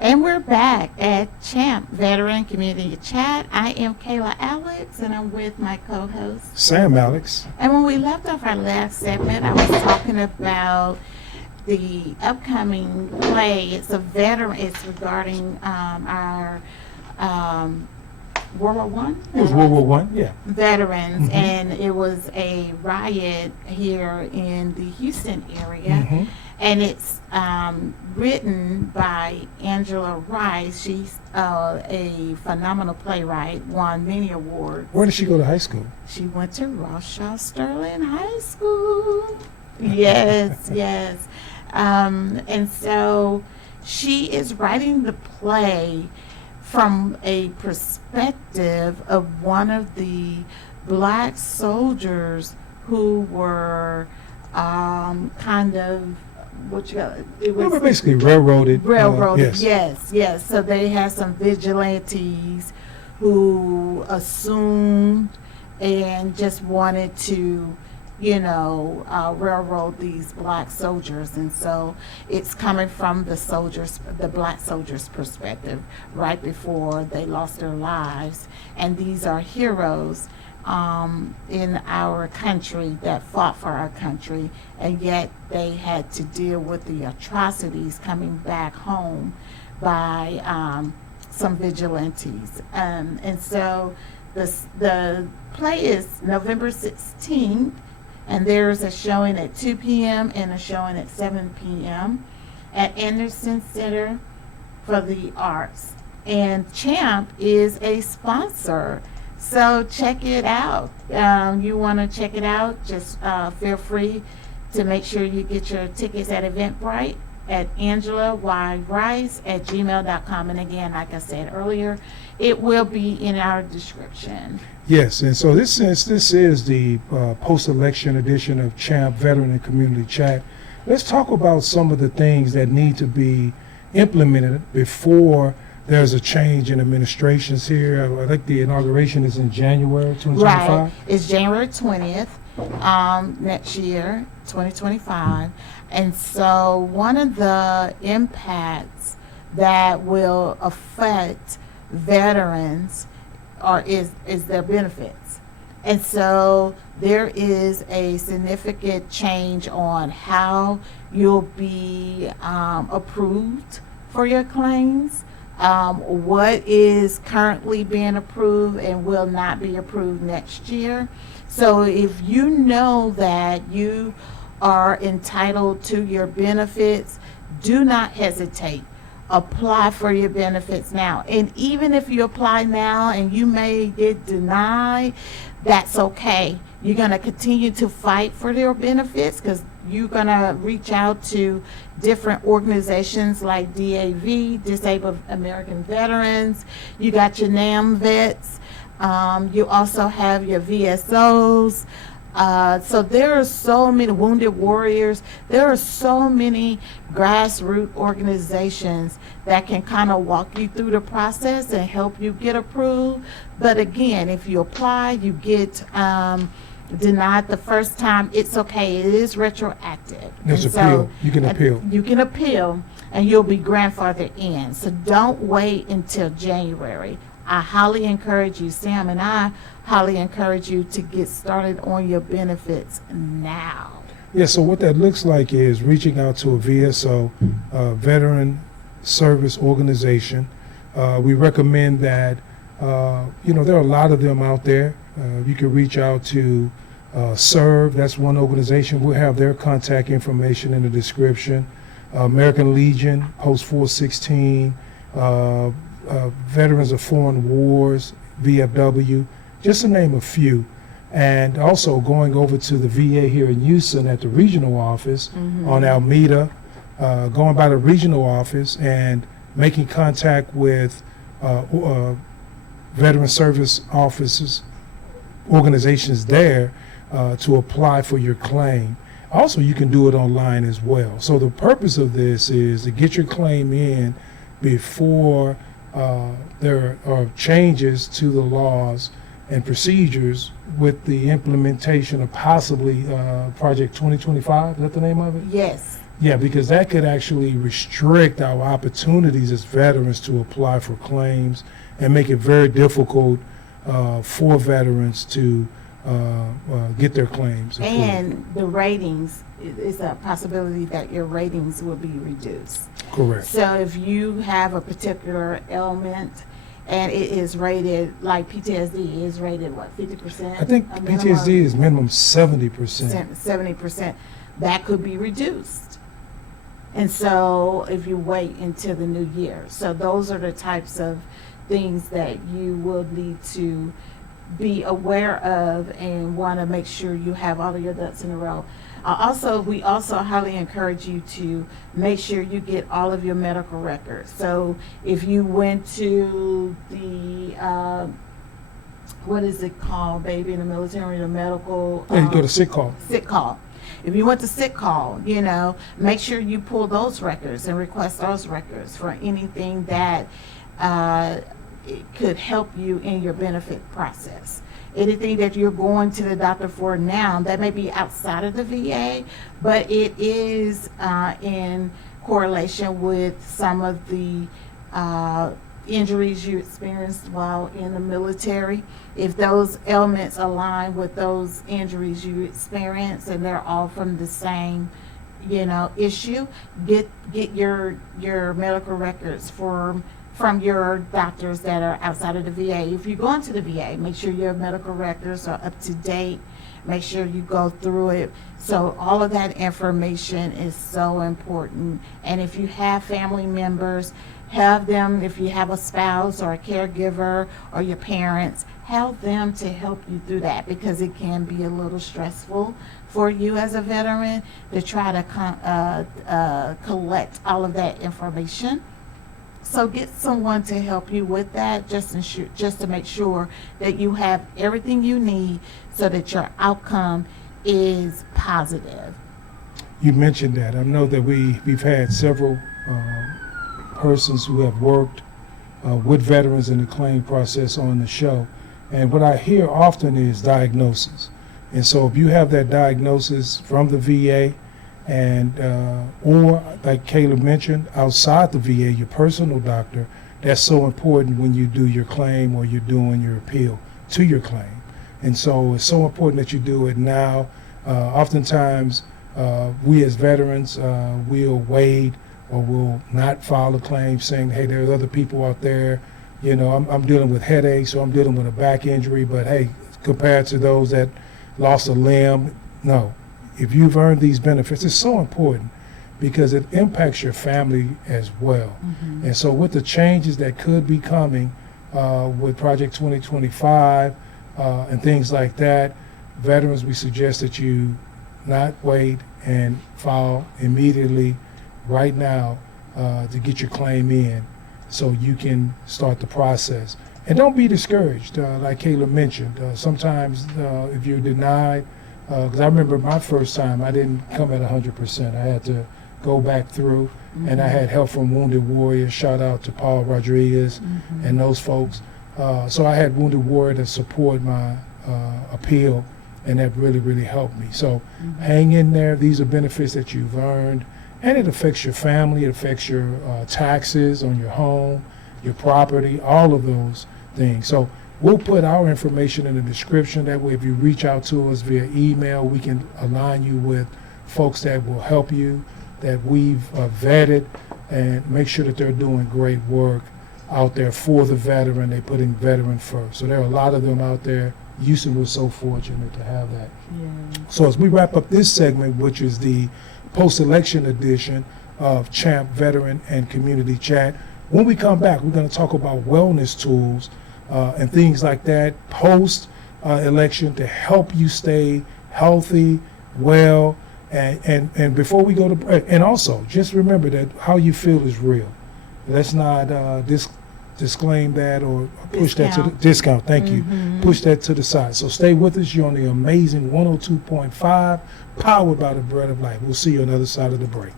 And we're back at C.H.A.M.P Veteran Community Chat. I am Kayla Alix, and I'm with my co-host Sam Alix. And when we left off our last segment, I was talking about the upcoming play. It's a veteran. It's regarding our World War One. It was World War One, yeah. Veterans, and it was a riot here in the Houston area. And it's written by Angela Rice. She's a phenomenal playwright, won many awards. Where did she go to high school? She went to Rothschild Sterling High School. Yes, yes. And so she is writing the play from a perspective of one of the black soldiers who were kind of They were basically railroaded. Yes. So they had some vigilantes who assumed and just wanted to, railroad these black soldiers. And so it's coming from the black soldiers' perspective right before they lost their lives. And these are heroes in our country that fought for our country, and yet they had to deal with the atrocities coming back home by some vigilantes. And so the play is November 16th, and there's a showing at 2 p.m. and a showing at 7 p.m. at Anderson Center for the Arts. And C.H.A.M.P is a sponsor. So check it out. You want to check it out, just feel free to make sure you get your tickets at Eventbrite at AngelaYRice@gmail.com. And again, like I said earlier, it will be in our description. Yes, and so this is the post-election edition of C.H.A.M.P Veteran and Community Chat. Let's talk about some of the things that need to be implemented before there's a change in administrations here. I think the inauguration is in January 2025. Right. It's January 20th next year, 2025. And so one of the impacts that will affect veterans is their benefits. And so there is a significant change on how you'll be approved for your claims. What is currently being approved and will not be approved next year. So if you know that you are entitled to your benefits, do not hesitate. Apply for your benefits now. And even if you apply now and you may get denied, that's okay. You're going to continue to fight for your benefits because you're going to reach out to different organizations like DAV, Disabled American Veterans. You got your NAM vets. You also have your VSOs. So there are so many Wounded Warriors. There are so many grassroots organizations that can kind of walk you through the process and help you get approved. But again, if you apply, you get denied the first time, it's okay. It is retroactive. There's appeal. You can appeal. You can appeal, and you'll be grandfathered in. So don't wait until January. I highly encourage you, Sam and I highly encourage you to get started on your benefits now. Yeah, so what that looks like is reaching out to a VSO, Veteran Service Organization. We recommend that, there are a lot of them out there. You can reach out to SERVE, that's one organization. We'll have their contact information in the description. American Legion, Post 416, Veterans of Foreign Wars, VFW, just to name a few. And also going over to the VA here in Houston at the regional office on Alameda, going by the regional office and making contact with veteran service offices, organizations there to apply for your claim. Also, you can do it online as well. So the purpose of this is to get your claim in before there are changes to the laws and procedures with the implementation of possibly Project 2025. Is that the name of it? Yes. Yeah, because that could actually restrict our opportunities as veterans to apply for claims and make it very difficult for veterans to get their claims approved. And the ratings, it's a possibility that your ratings will be reduced. Correct. So if you have a particular ailment and it is rated, like PTSD is rated, what, 50%? I think PTSD is minimum 70%. 70%. That could be reduced. And so if you wait until the new year. So those are the types of things that you will need to be aware of and want to make sure you have all of your ducks in a row. We also highly encourage you to make sure you get all of your medical records. So if you went to the, what is it called, baby, in the military, the medical? Yeah, you go to sick call. Sick call. If you went to sick call, make sure you pull those records and request those records for anything that it could help you in your benefit process. Anything that you're going to the doctor for now that may be outside of the VA, but it is in correlation with some of the injuries you experienced while in the military. If those ailments align with those injuries you experienced and they're all from the same issue, get your medical records from your doctors that are outside of the VA. If you're going to the VA, make sure your medical records are up to date. Make sure you go through it. So all of that information is so important. And if you have family members, have them, if you have a spouse or a caregiver or your parents, have them to help you through that, because it can be a little stressful for you as a veteran to try to collect all of that information. So get someone to help you with that, just to make sure that you have everything you need so that your outcome is positive. You mentioned that. I know that we've had several persons who have worked with veterans in the claim process on the show. And what I hear often is diagnosis. And so if you have that diagnosis from the VA, and or like Kayla mentioned, outside the VA, your personal doctor, that's so important when you do your claim or you're doing your appeal to your claim. And so it's so important that you do it now. Oftentimes, we as veterans will wait or will not file a claim saying, hey, there's other people out there, I'm dealing with headaches or I'm dealing with a back injury, but hey, compared to those that lost a limb, no. If you've earned these benefits, it's so important because it impacts your family as well. Mm-hmm. And so with the changes that could be coming with Project 2025 and things like that, veterans, we suggest that you not wait and file immediately right now to get your claim in so you can start the process. And don't be discouraged, like Kayla mentioned. Sometimes if you're denied, because I remember my first time, I didn't come at 100%. I had to go back through, mm-hmm. and I had help from Wounded Warrior. Shout out to Paul Rodriguez mm-hmm. and those folks. So I had Wounded Warrior to support my appeal, and that really, really helped me. So mm-hmm. hang in there. These are benefits that you've earned, and it affects your family. It affects your taxes on your home, your property, all of those things. So we'll put our information in the description. That way, if you reach out to us via email, we can align you with folks that will help you, that we've vetted, and make sure that they're doing great work out there for the veteran. They're putting veteran first. So there are a lot of them out there. Houston was so fortunate to have that. Yeah. So as we wrap up this segment, which is the post-election edition of C.H.A.M.P Veteran and Community Chat, when we come back, we're going to talk about wellness tools and things like that post-election to help you stay healthy, well, and before we go to break. And also, just remember that how you feel is real. Let's not disclaim that or push that to the discount. Thank mm-hmm. you. Push that to the side. So stay with us. You're on the amazing 102.5, powered by the Bread of Life. We'll see you on the other side of the break.